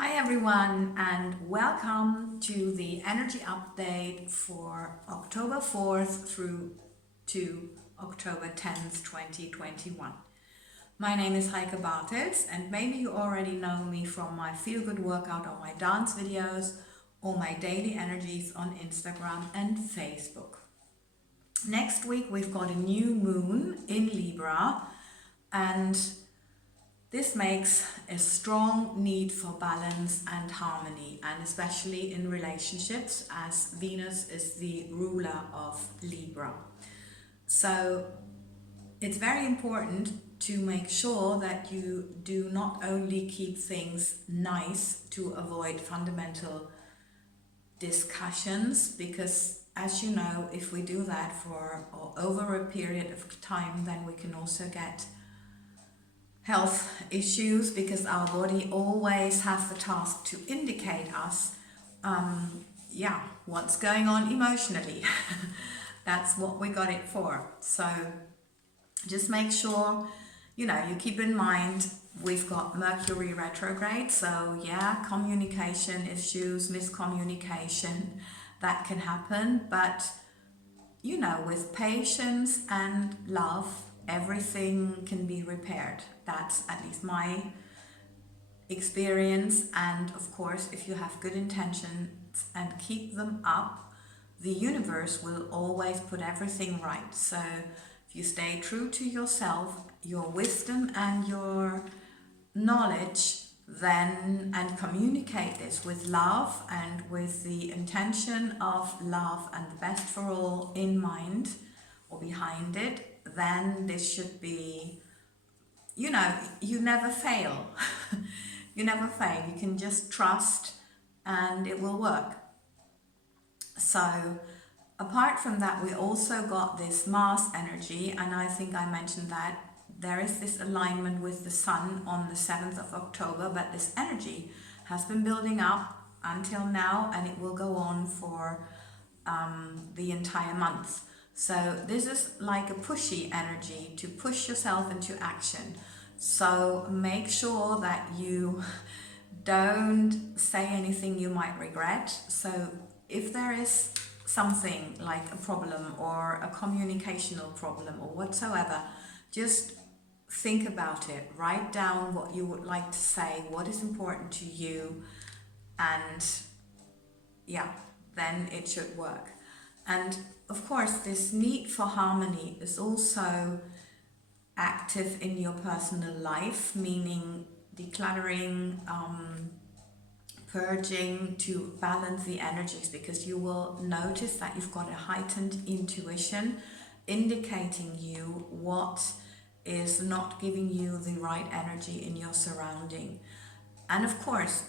Hi everyone, and welcome to the energy update for October 4th through to October 10th, 2021. My name is Heike, and maybe you already know me from my feel good workout or my dance videos or my daily energies on Instagram and Facebook. Next week we've got a new moon in Libra, and this makes a strong need for balance and harmony, and especially in relationships, as Venus is the ruler of Libra. So it's very important to make sure that you do not only keep things nice to avoid fundamental discussions, because as you know, if we do that for or over a period of time, then we can also get health issues, because our body always has the task to indicate us what's going on emotionally. That's what we got it for. So just make sure you keep in mind we've got Mercury retrograde, so communication issues, miscommunication, that can happen, but with patience and love everything can be repaired. That's at least my experience. And of course, if you have good intentions and keep them up, the universe will always put everything right. So if you stay true to yourself, your wisdom and your knowledge, then and communicate this with love and with the intention of love and the best for all in mind or behind it, then this should be, you never fail. You never fail. You can just trust and it will work. So apart from that, we also got this Mars energy, and I think I mentioned that there is this alignment with the Sun on the 7th of October, but this energy has been building up until now, and it will go on for the entire month. So this is like a pushy energy to push yourself into action. So make sure that you don't say anything you might regret. So if there is something like a problem or a communicational problem or whatsoever, just think about it. Write down what you would like to say, what is important to you, and then it should work. And of course, this need for harmony is also active in your personal life, meaning decluttering, purging to balance the energies, because you will notice that you've got a heightened intuition indicating you what is not giving you the right energy in your surrounding. And of course,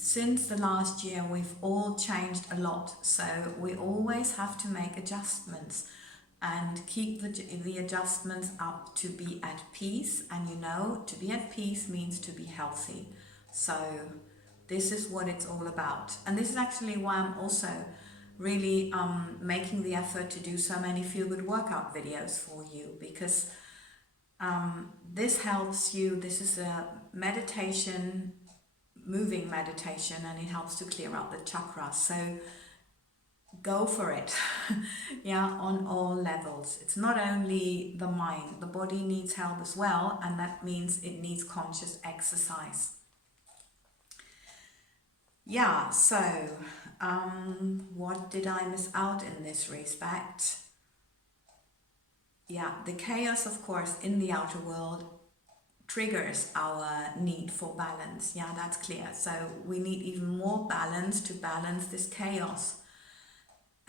since the last year, we've all changed a lot, so we always have to make adjustments and keep the adjustments up to be at peace. And to be at peace means to be healthy. So this is what it's all about. And this is actually why I'm also really making the effort to do so many feel-good workout videos for you, because this helps you. This is a meditation, moving meditation, and it helps to clear out the chakras. So go for it. On all levels. It's not only the mind, the body needs help as well, and that means it needs conscious exercise. So what did I miss out in this respect? The chaos, of course, in the outer world triggers our need for balance. That's clear. So we need even more balance to balance this chaos.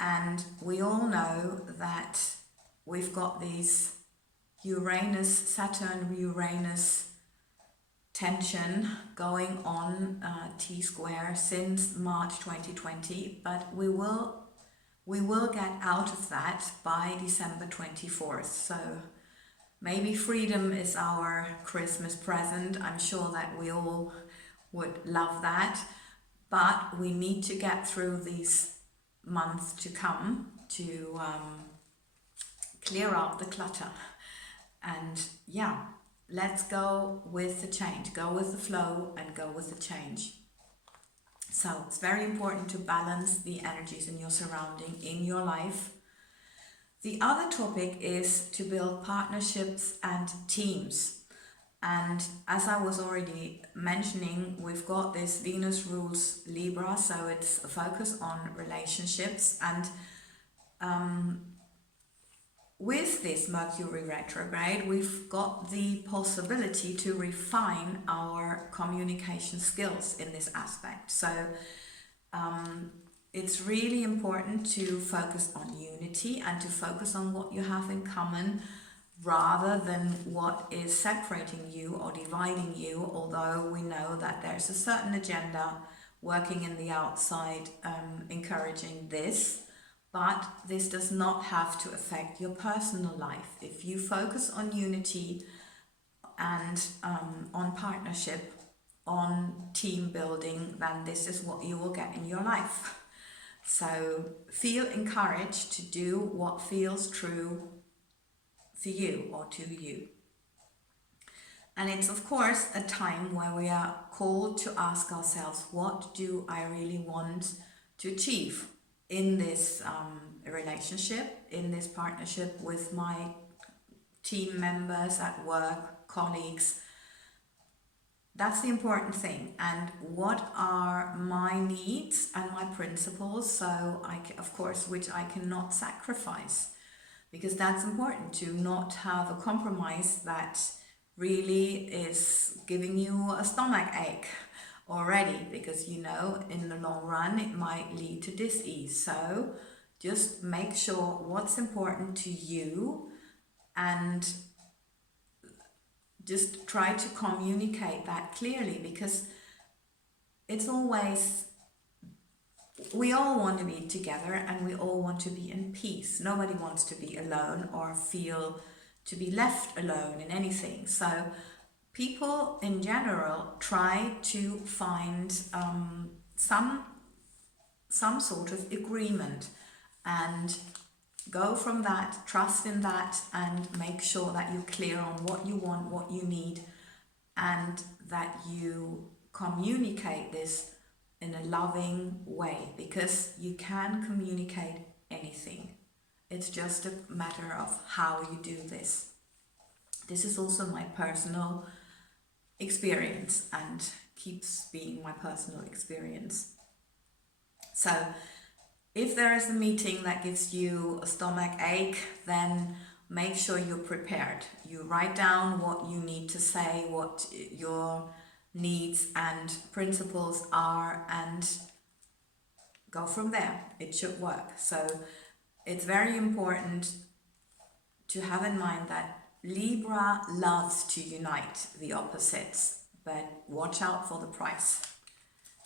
And we all know that we've got these Saturn-Uranus tension going on, T-square, since March 2020, but we will get out of that by December 24th. So maybe freedom is our Christmas present. I'm sure that we all would love that, but we need to get through these months to come to clear out the clutter. And let's go with the change, go with the flow and go with the change. So it's very important to balance the energies in your surrounding, in your life. The other topic is to build partnerships and teams. And as I was already mentioning, we've got this Venus rules Libra, so it's a focus on relationships. And with this Mercury retrograde, we've got the possibility to refine our communication skills in this aspect. So it's really important to focus on unity and to focus on what you have in common rather than what is separating you or dividing you, although we know that there's a certain agenda working in the outside encouraging this. But this does not have to affect your personal life. If you focus on unity and on partnership, on team building, then this is what you will get in your life. So feel encouraged to do what feels true for you or to you. And it's of course a time where we are called to ask ourselves, what do I really want to achieve in this relationship, in this partnership with my team members at work, colleagues? That's the important thing. And what are my needs and my principles? So of course, which I cannot sacrifice, because that's important to not have a compromise that really is giving you a stomach ache already, because you know in the long run it might lead to dis-ease. So just make sure what's important to you and just try to communicate that clearly, because it's always, we all want to be together and we all want to be in peace. Nobody wants to be alone or feel to be left alone in anything. So people in general try to find some sort of agreement and go from that, trust in that, and make sure that you're clear on what you want, what you need, and that you communicate this in a loving way, because you can communicate anything. It's just a matter of how you do this. This is also my personal experience and keeps being my personal experience. So if there is a meeting that gives you a stomach ache, then make sure you're prepared. You write down what you need to say, what your needs and principles are, and go from there. It should work. So it's very important to have in mind that Libra loves to unite the opposites, but watch out for the price.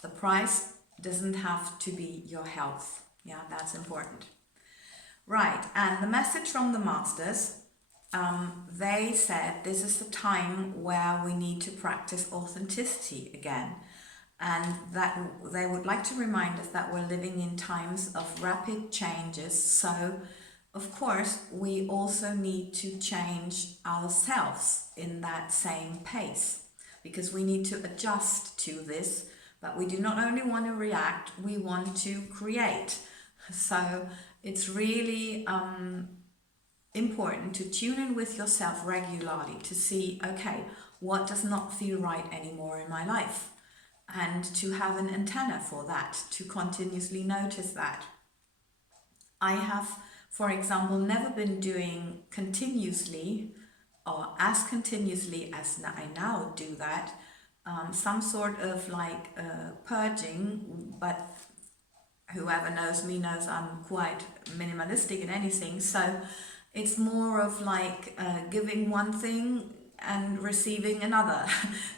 The price doesn't have to be your health. Yeah, that's important. Right, and the message from the masters, they said this is the time where we need to practice authenticity again, and that they would like to remind us that we're living in times of rapid changes. So of course we also need to change ourselves in that same pace, because we need to adjust to this. But we do not only want to react, we want to create. So it's really important to tune in with yourself regularly to see, okay, what does not feel right anymore in my life? And to have an antenna for that, to continuously notice that. I have, for example, never been doing continuously or as continuously as I now do that, some sort of like purging, but whoever knows me knows I'm quite minimalistic in anything. So it's more of like giving one thing and receiving another.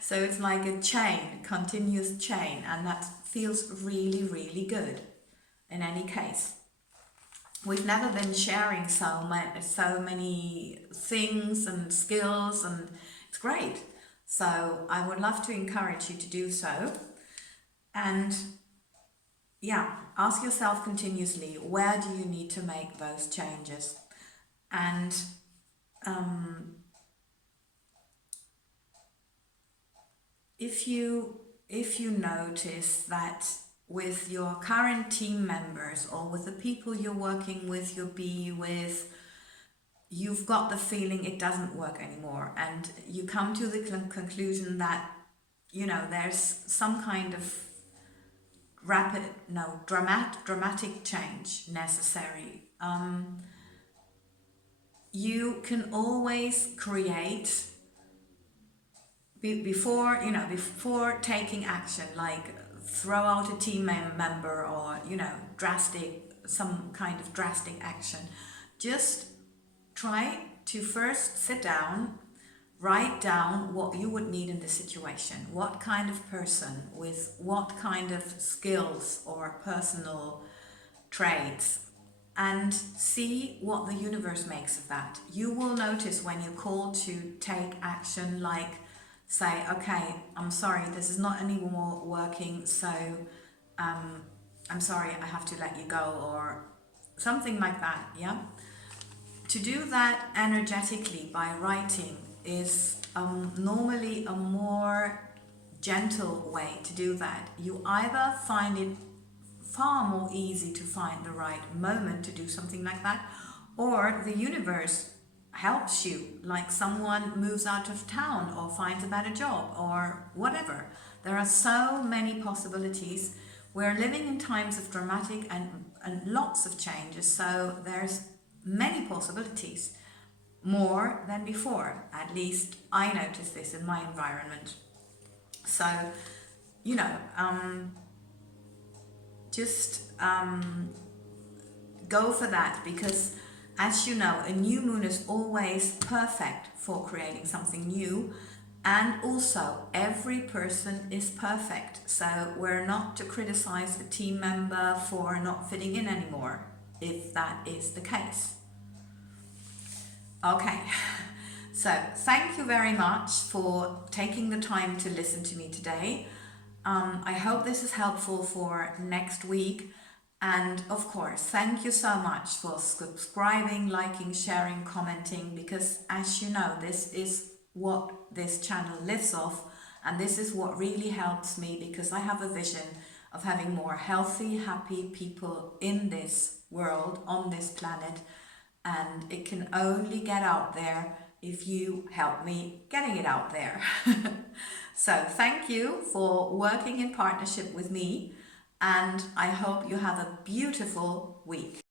So it's like a chain, continuous chain, and that feels really, really good in any case. We've never been sharing so many things and skills, and it's great. So I would love to encourage you to do so. And yeah, ask yourself continuously, where do you need to make those changes? And if you notice that with your current team members or with the people you're working with, you'll be with, you've got the feeling it doesn't work anymore, and you come to the conclusion that, you know, there's some kind of dramatic change necessary. You can always create before taking action, like throw out a team member or, you know, some kind of drastic action. Just try to first sit down, write down what you would need in this situation, what kind of person with what kind of skills or personal traits, and see what the universe makes of that. You will notice when you call to take action, like say, okay, I'm sorry, this is not anymore working, so I'm sorry, I have to let you go, or something like that, yeah? To do that energetically by writing is normally a more gentle way to do that. You either find it far more easy to find the right moment to do something like that, or the universe helps you, like someone moves out of town or finds a better job or whatever. There are so many possibilities. We're living in times of dramatic and lots of changes, so there's many possibilities, more than before. At least I notice this in my environment. So, you know, just go for that, because as you know, a new moon is always perfect for creating something new. And also, every person is perfect, so we're not to criticize the team member for not fitting in anymore, if that is the case. Okay, so thank you very much for taking the time to listen to me today. I hope this is helpful for next week. And of course, thank you so much for subscribing, liking, sharing, commenting, because as you know, this is what this channel lives off, and this is what really helps me, because I have a vision of having more healthy, happy people in this world, on this planet, and it can only get out there if you help me getting it out there. So thank you for working in partnership with me, and I hope you have a beautiful week.